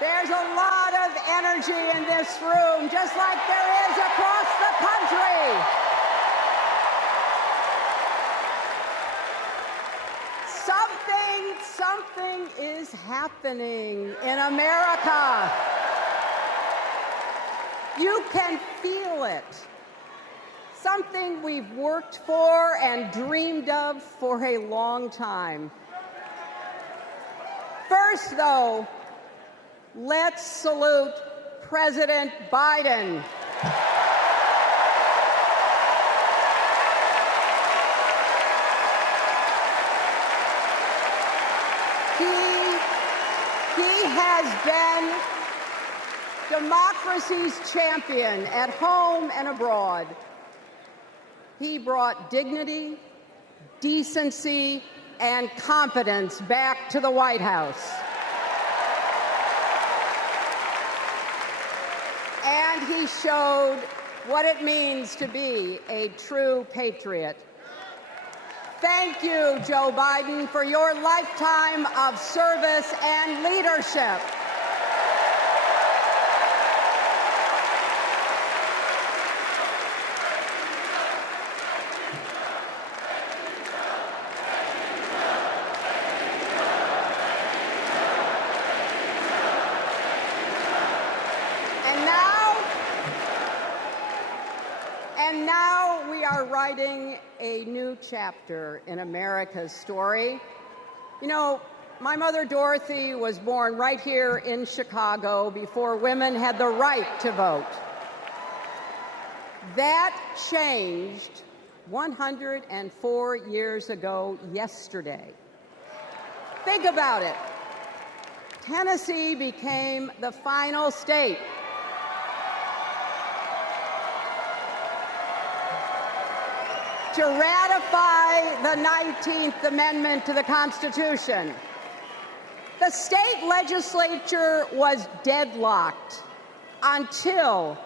There's a lot of energy in this room, just like there is across the country. Something is happening in America. You can feel it. Something we've worked for and dreamed of for a long time. First, though, let's salute President Biden. He has been democracy's champion at home and abroad. He brought dignity, decency, and competence back to the White House. And he showed what it means to be a true patriot. Thank you, Joe Biden, for your lifetime of service and leadership. And now we are writing a new chapter in America's story. You know, my mother Dorothy was born right here in Chicago before women had the right to vote. That changed 104 years ago yesterday. Think about it. Tennessee became the final state to ratify the 19th Amendment to the Constitution. The state legislature was deadlocked until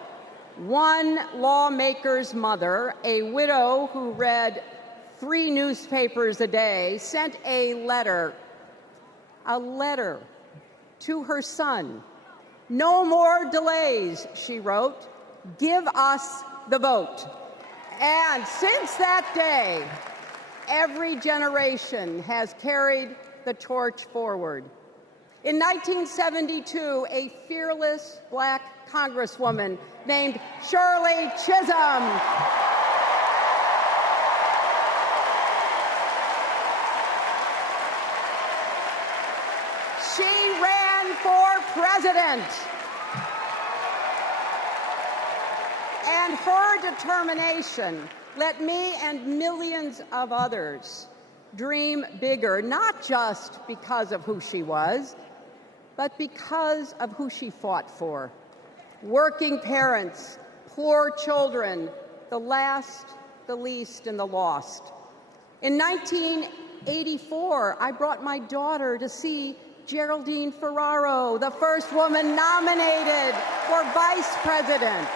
one lawmaker's mother, a widow who read 3 newspapers a day, sent a letter to her son. "No more delays," she wrote. "Give us the vote." And since that day, every generation has carried the torch forward. In 1972, a fearless black congresswoman named Shirley Chisholm she ran for president. And her determination let me and millions of others dream bigger, not just because of who she was, but because of who she fought for. Working parents, poor children, the last, the least, and the lost. In 1984, I brought my daughter to see Geraldine Ferraro, the first woman nominated for vice president.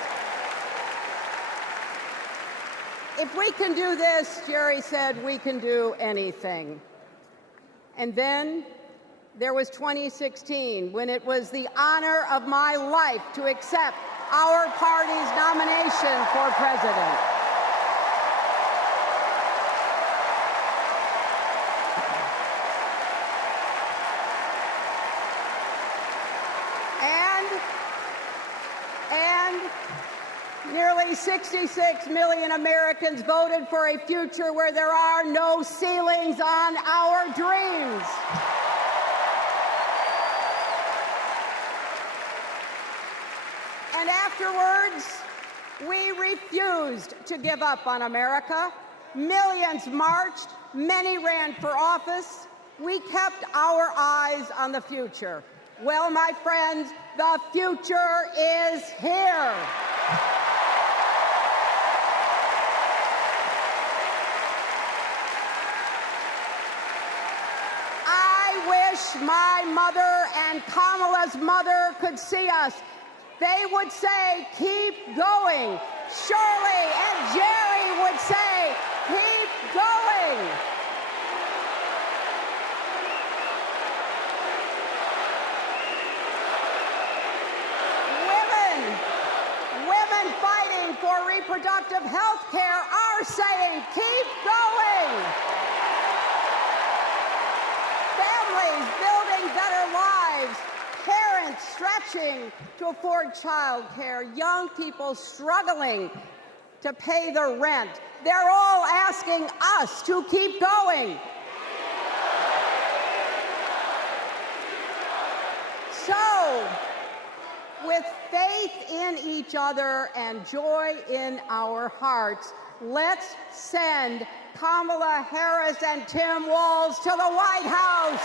If we can do this, Jerry said, we can do anything. And then there was 2016, when it was the honor of my life to accept our party's nomination for president. And nearly 66 million Americans voted for a future where there are no ceilings on our dreams. And afterwards, we refused to give up on America. Millions marched, many ran for office. We kept our eyes on the future. Well, my friends, the future is here. I wish my mother and Kamala's mother could see us. They would say, keep going. Shirley and Jerry would say, keep going. reproductive health care are saying, keep going. Families building better lives, parents stretching to afford child care, young people struggling to pay their rent. They're all asking us to keep going. So, with faith in each other and joy in our hearts, let's send Kamala Harris and Tim Walz to the White House.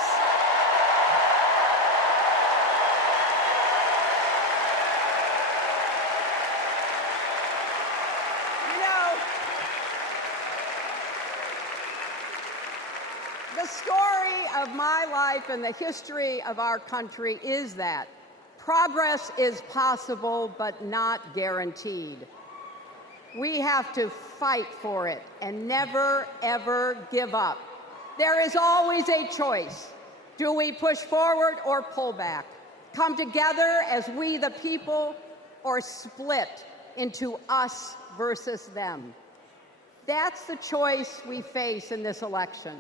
The story of my life and the history of our country is that progress is possible but not guaranteed. We have to fight for it and never, ever give up. There is always a choice. Do we push forward or pull back? Come together as we the people, or split into us versus them? That's the choice we face in this election.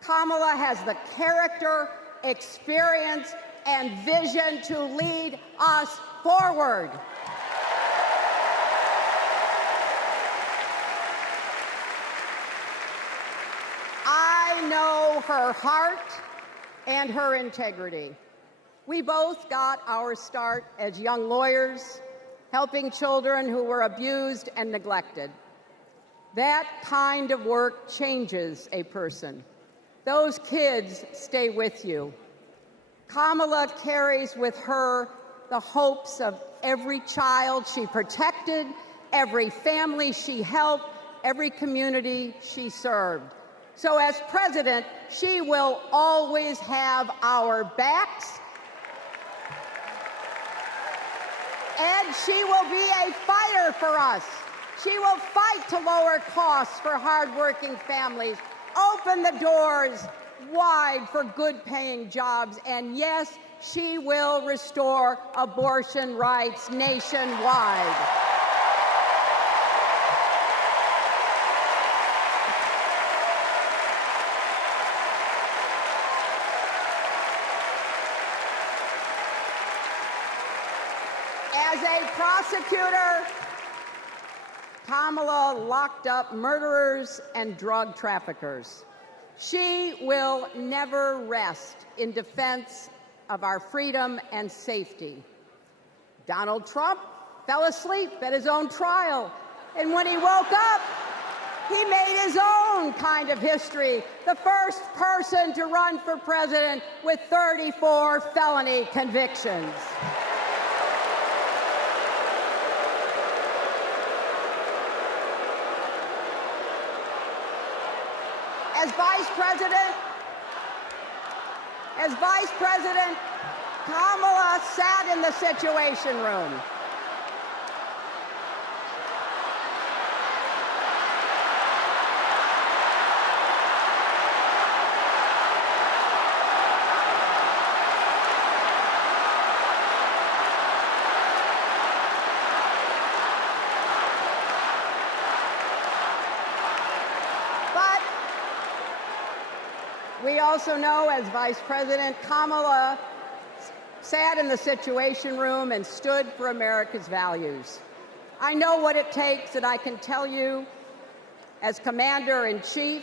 Kamala has the character, experience, and vision to lead us forward. I know her heart and her integrity. We both got our start as young lawyers, helping children who were abused and neglected. That kind of work changes a person. Those kids stay with you. Kamala carries with her the hopes of every child she protected, every family she helped, every community she served. So as president, she will always have our backs, and she will be a fighter for us. She will fight to lower costs for hardworking families, open the doors wide for good-paying jobs, and yes, she will restore abortion rights nationwide. As a prosecutor, Kamala locked up murderers and drug traffickers. She will never rest in defense of our freedom and safety. Donald Trump fell asleep at his own trial, and when he woke up, he made his own kind of history, the first person to run for president with 34 felony convictions. As Vice President, Kamala sat in the Situation Room. We also know, as Vice President, Kamala sat in the Situation Room and stood for America's values. I know what it takes, and I can tell you, as Commander-in-Chief,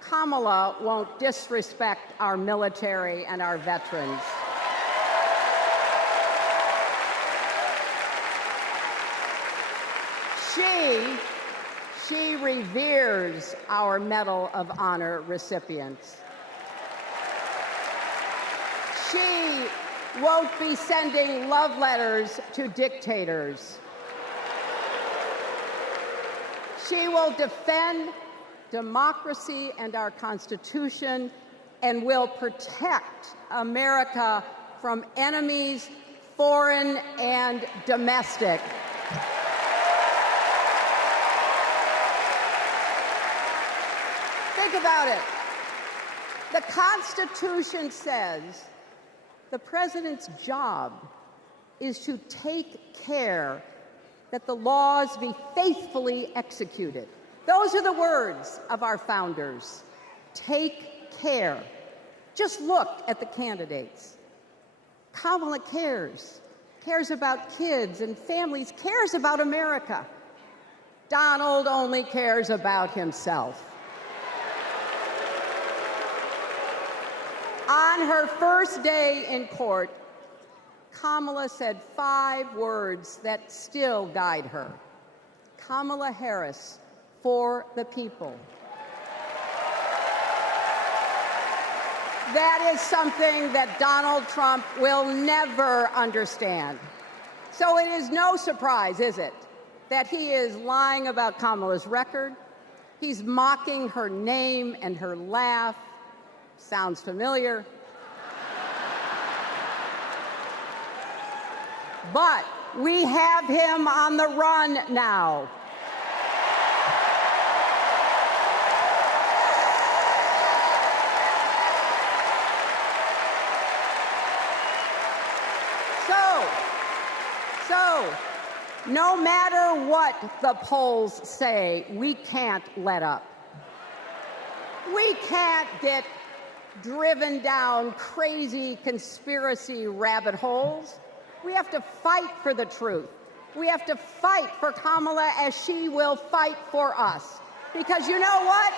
Kamala won't disrespect our military and our veterans. She reveres our Medal of Honor recipients. She won't be sending love letters to dictators. She will defend democracy and our Constitution and will protect America from enemies, foreign and domestic. Think about it. The Constitution says the president's job is to take care that the laws be faithfully executed. Those are the words of our founders. Take care. Just look at the candidates. Kamala cares about kids and families, cares about America. Donald only cares about himself. On her first day in court, Kamala said 5 words that still guide her. Kamala Harris, for the people. That is something that Donald Trump will never understand. So it is no surprise, is it, that he is lying about Kamala's record. He's mocking her name and her laugh. Sounds familiar. But we have him on the run now. So, no matter what the polls say, we can't let up. We can't get driven down crazy conspiracy rabbit holes. We have to fight for the truth. We have to fight for Kamala as she will fight for us. Because you know what?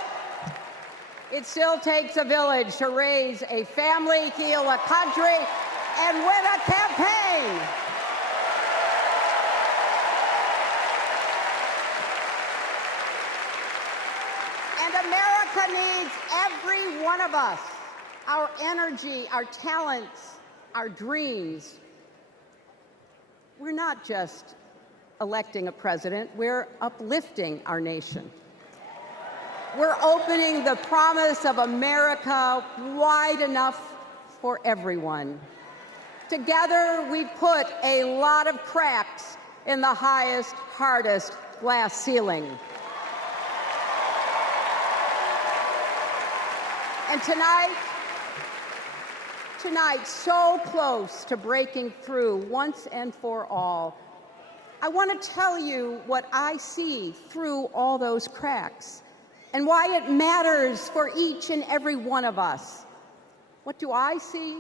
It still takes a village to raise a family, heal a country, and win a campaign. And America needs every one of us, our energy, our talents, our dreams. We're not just electing a president, we're uplifting our nation. We're opening the promise of America wide enough for everyone. Together, we've put a lot of cracks in the highest, hardest glass ceiling. And tonight, so close to breaking through once and for all, I want to tell you what I see through all those cracks and why it matters for each and every one of us. What do I see?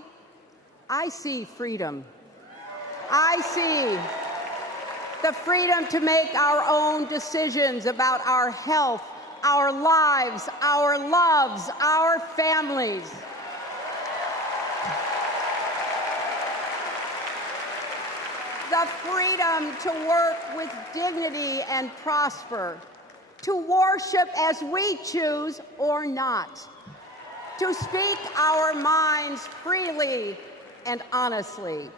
I see freedom. I see the freedom to make our own decisions about our health, our lives, our loves, our families. The freedom to work with dignity and prosper, to worship as we choose or not, to speak our minds freely and honestly.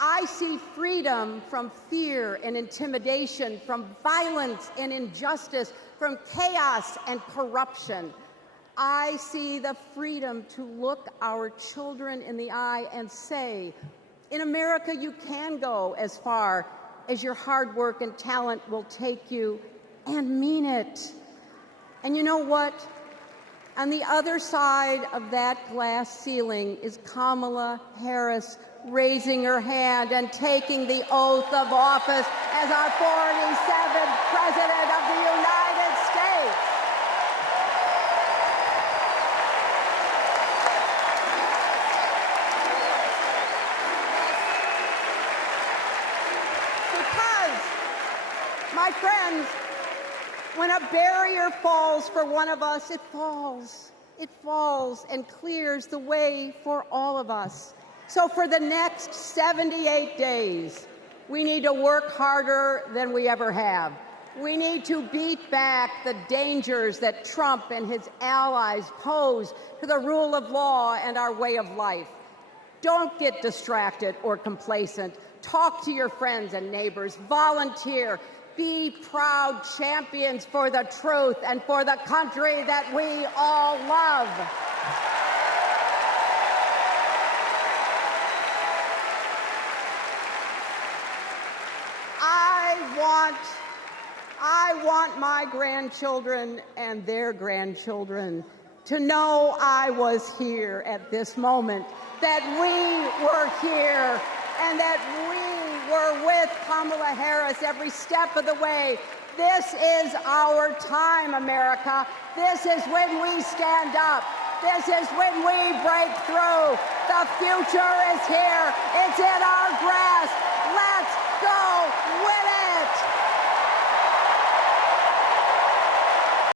I see freedom from fear and intimidation, from violence and injustice, from chaos and corruption. I see the freedom to look our children in the eye and say, in America, you can go as far as your hard work and talent will take you, and mean it. And you know what? On the other side of that glass ceiling is Kamala Harris raising her hand and taking the oath of office as our 47th President of the United States. Because, my friends, when a barrier falls for one of us, it falls. It falls and clears the way for all of us. So for the next 78 days, we need to work harder than we ever have. We need to beat back the dangers that Trump and his allies pose to the rule of law and our way of life. Don't get distracted or complacent. Talk to your friends and neighbors. Volunteer. Be proud champions for the truth and for the country that we all love. I want my grandchildren and their grandchildren to know I was here at this moment, that we were here, and that we were with Kamala Harris every step of the way. This is our time, America. This is when we stand up. This is when we break through. The future is here. It's in our grasp.